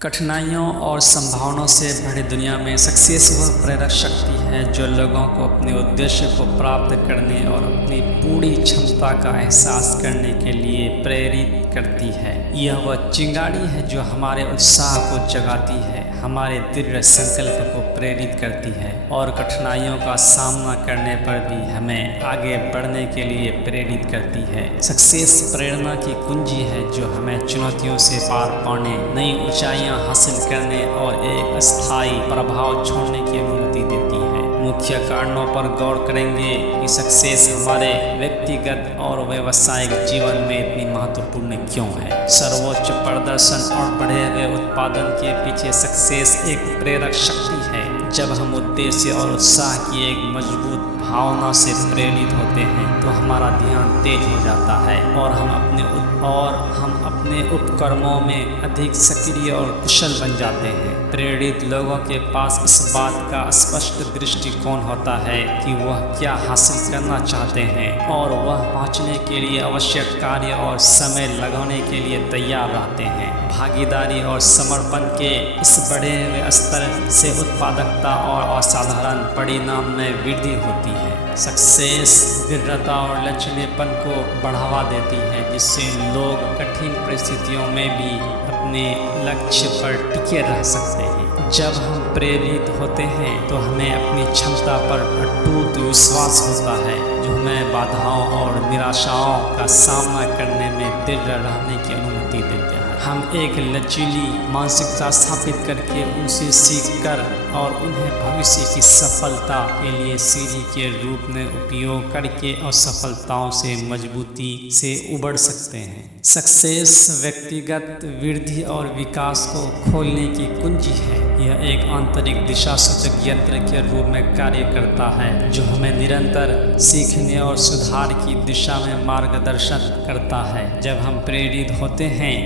कठिनाइयों और संभावनाओं से भरी दुनिया में सक्सेस वह प्रेरक शक्ति है जो लोगों को अपने उद्देश्य को प्राप्त करने और अपनी पूरी क्षमता का एहसास करने के लिए प्रेरित करती है। यह वह चिंगारी है जो हमारे उत्साह को जगाती है, हमारे दृढ़ संकल्प को प्रेरित करती है और कठिनाइयों का सामना करने पर भी हमें आगे बढ़ने के लिए प्रेरित करती है। सक्सेस प्रेरणा की कुंजी है जो हमें चुनौतियों से पार पाने, नई ऊंचाइयां हासिल करने और एक अस्थायी प्रभाव छोड़ने की अनुमति देती है। मुख्य कारणों पर गौर करेंगे कि सक्सेस हमारे व्यक्तिगत और व्यावसायिक जीवन में इतनी महत्वपूर्ण क्यों है। सर्वोच्च प्रदर्शन और बढ़े हुए उत्पादन के पीछे सक्सेस एक प्रेरक शक्ति है। जब हम उद्देश्य और उत्साह की एक मजबूत भावना से प्रेरित होते हैं तो हमारा ध्यान तेज हो जाता है और हम अपने उपक्रमों में अधिक सक्रिय और कुशल बन जाते हैं। प्रेरित लोगों के पास इस बात का स्पष्ट दृष्टिकोण होता है कि वह क्या हासिल करना चाहते हैं और वह पहुंचने के लिए आवश्यक कार्य और समय लगाने के लिए तैयार रहते हैं। भागीदारी और समर्पण के इस बढ़े हुए स्तर से उत्पादकता और असाधारण परिणाम में वृद्धि होती है। सक्सेस दृढ़ता और लचीलेपन को बढ़ावा देती है, जिससे लोग कठिन परिस्थितियों में भी अपने लक्ष्य पर टिके रह सकते हैं। जब हम प्रेरित होते हैं तो हमें अपनी क्षमता पर अटूट विश्वास होता है, जो हमें बाधाओं और निराशाओं का सामना करने में दृढ़ रहने की अनुमति देते हैं। हम एक लचीली मानसिकता स्थापित करके उनसे सीखकर और उन्हें भविष्य की सफलता के लिए सीढ़ी के रूप में उपयोग करके असफलताओं से मजबूती से उबर सकते हैं। सक्सेस व्यक्तिगत वृद्धि और विकास को खोलने की कुंजी है। यह एक आंतरिक दिशा सूचक यंत्र के रूप में कार्य करता है जो हमें निरंतर सीखने और सुधार की दिशा में मार्गदर्शन करता है। जब हम प्रेरित होते हैं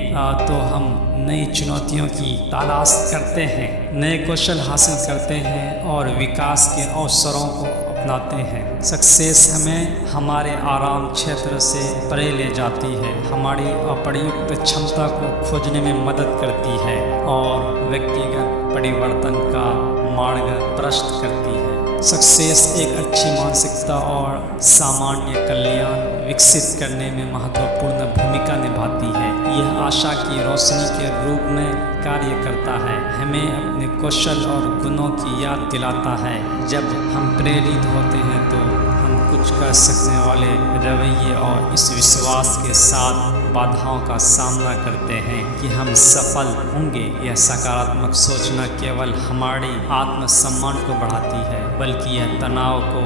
तो हम नई चुनौतियों की तलाश करते हैं, नए कौशल हासिल करते हैं और विकास के अवसरों को अपनाते हैं। सक्सेस हमें हमारे आराम क्षेत्र से परे ले जाती है, हमारी अप्रयुक्त क्षमता को खोजने में मदद करती है और व्यक्तिगत परिवर्तन का मार्ग प्रशस्त करती है। सक्सेस एक अच्छी मानसिकता और सामान्य कल्याण विकसित करने में महत्वपूर्ण भूमिका निभाती है। यह आशा की रोशनी के रूप में कार्य करता है, हमें अपने कौशल और गुणों की याद दिलाता है। जब हम प्रेरित होते हैं तो हम कुछ कर सकने वाले रवैये और इस विश्वास के साथ बाधाओं का सामना करते हैं कि हम सफल होंगे। यह सकारात्मक सोच न केवल हमारी आत्मसम्मान को बढ़ाती है बल्कि यह तनाव को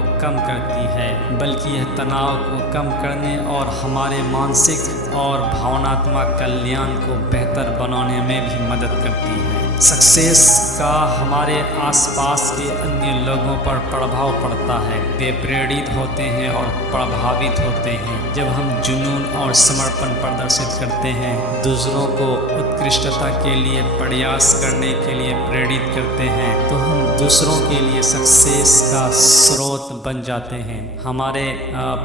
कम करने और हमारे मानसिक और भावनात्मक कल्याण को बेहतर बनाने में भी मदद करती है। सक्सेस का हमारे आसपास के अन्य लोगों पर प्रभाव पड़ता है। वे प्रेरित होते हैं और प्रभावित होते हैं। जब हम जुनून और समर्पण प्रदर्शित करते हैं, दूसरों को उत्कृष्टता के लिए प्रयास करने के लिए प्रेरित करते हैं, तो हम दूसरों के लिए सक्सेस का स्रोत बन जाते हैं। हमारे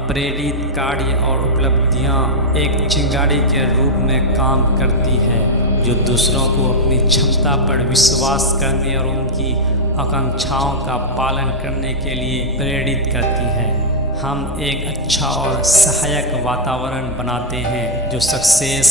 प्रेरित कार्य और उपलब्धियां एक चिंगारी के रूप में काम करती है जो दूसरों को अपनी क्षमता पर विश्वास करने और उनकी आकांक्षाओं का पालन करने के लिए प्रेरित करती है। हम एक अच्छा और सहायक वातावरण बनाते हैं जो सक्सेस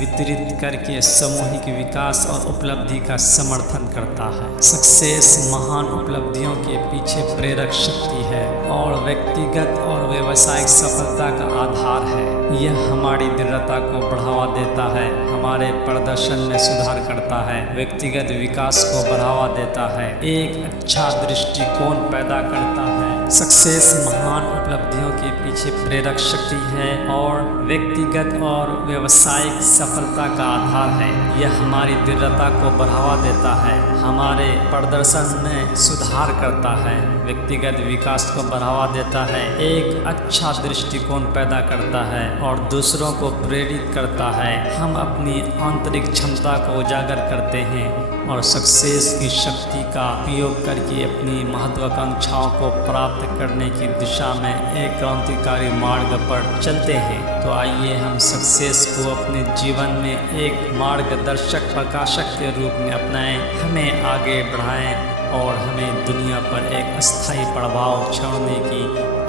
वितरित करके सामूहिक विकास और उपलब्धि का समर्थन करता है। सक्सेस महान उपलब्धियों के पीछे प्रेरक शक्ति है और व्यक्तिगत और व्यावसायिक सफलता का आधार है। यह हमारी दृढ़ता को बढ़ावा देता है, हमारे प्रदर्शन में सुधार करता है, व्यक्तिगत विकास को बढ़ावा देता है, एक अच्छा दृष्टिकोण पैदा करता है। सक्सेस महान उपलब्धियों के पीछे प्रेरक शक्ति है और व्यक्तिगत और व्यावसायिक सफलता का आधार है। यह हमारी दृढ़ता को बढ़ावा देता है, हमारे प्रदर्शन में सुधार करता है, व्यक्तिगत विकास को बढ़ावा देता है, एक अच्छा दृष्टिकोण पैदा करता है और दूसरों को प्रेरित करता है। हम अपनी आंतरिक क्षमता को उजागर करते हैं और सक्सेस की शक्ति का उपयोग करके अपनी महत्वाकांक्षाओं को प्राप्त प्राप्त करने की दिशा में एक क्रांतिकारी मार्ग पर चलते हैं। तो आइए हम सक्सेस को अपने जीवन में एक मार्गदर्शक प्रकाशक के रूप में अपनाएं, हमें आगे बढ़ाएं और हमें दुनिया पर एक अस्थायी प्रभाव छोड़ने की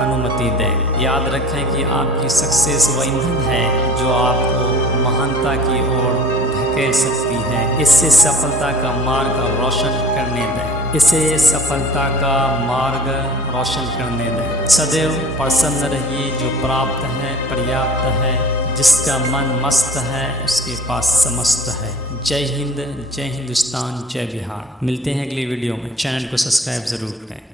अनुमति दें। याद रखें कि आपकी सक्सेस वह ईंधन है जो आपको महानता की ओर धकेल सकती है। इससे सफलता का मार्ग रोशन करने दें। इसे सफलता का मार्ग रोशन करने दें। सदैव प्रसन्न रहिए। जो प्राप्त है पर्याप्त है, जिसका मन मस्त है उसके पास समस्त है। जय हिंद, जय हिंदुस्तान, जय बिहार। मिलते हैं अगली वीडियो में। चैनल को सब्सक्राइब ज़रूर करें।